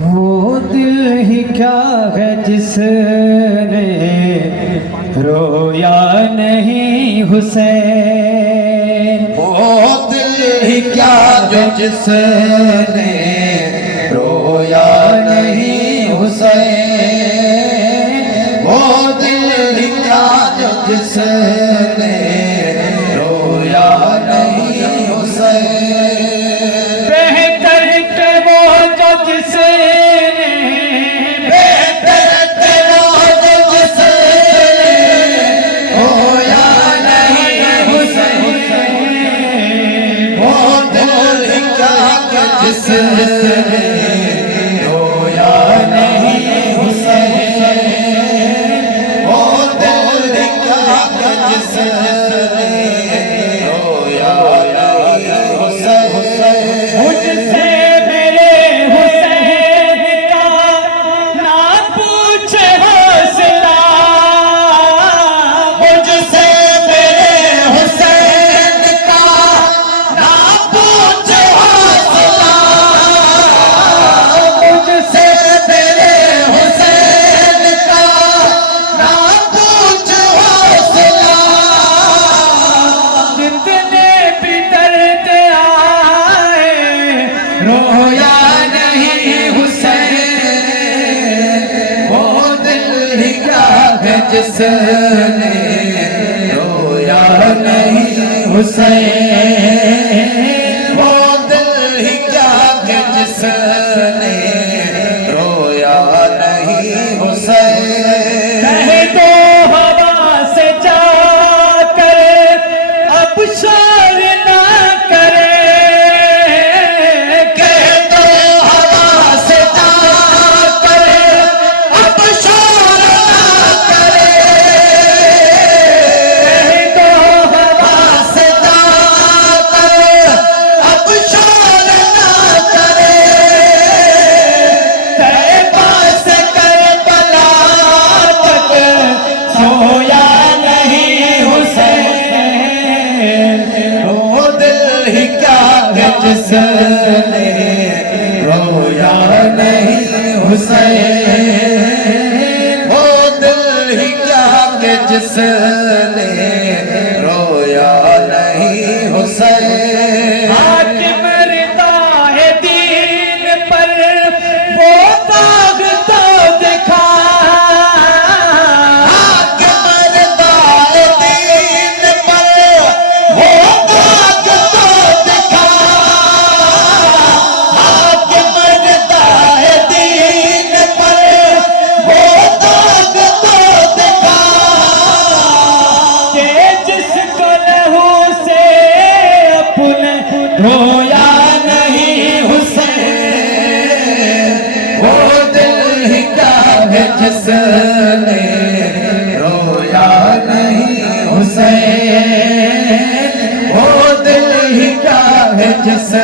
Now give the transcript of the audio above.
वो दिल ही क्या है जिसने रोया नहीं हुसैन। वो दिल ही क्या जो जिसने रोया नहीं हुसैन। वो दिल ही क्या जो जिसने रोया नहीं हुसैन। बेहतर के वो जो जिसने जिसने रोया नहीं हुसैन। वो दिल का जिसने रोया नहीं हुसैन। मुझसे मेरे हुसैन का ना पूछे हौसला। मुझसे मेरे हुसैन का ना पूछे हौसला। मुझसे मेरे हुसैन का ना पूछे हौसला। जितने भी दर्द आए रोया नहीं हुसैन। वो दिल ही क्या है जिसने रोया नहीं हुसैन। वो दिल ही क्या है जिसने रोया नहीं हुसैन। कहे तो हवा से जाकर अब शोर ना करे। कह दो हवा से जाकर अब शोर ना करे। कहे तो हवा से जाकर अब शोर ना करे। तैबा से करबला तक सोया नहीं हुसैन। वो दिल ही क्या है जिसने रोया नहीं हुसैन। वो दिल ही क्या है जिसने रोया नहीं हुसैन। हाकिम रिदा है दीन पर वो दाग तो दिखा। हाकिम रिदा है दीन पर वो दाग तो दिखा। हाकिम रिदा है दीन पर वो दाग तो दिखा। के जिसको लहू से अपने रोया नहीं हुसैन। वो दिल ही क्या है जिसने रोया नहीं हुसैन। वो दिल ही क्या है जिसने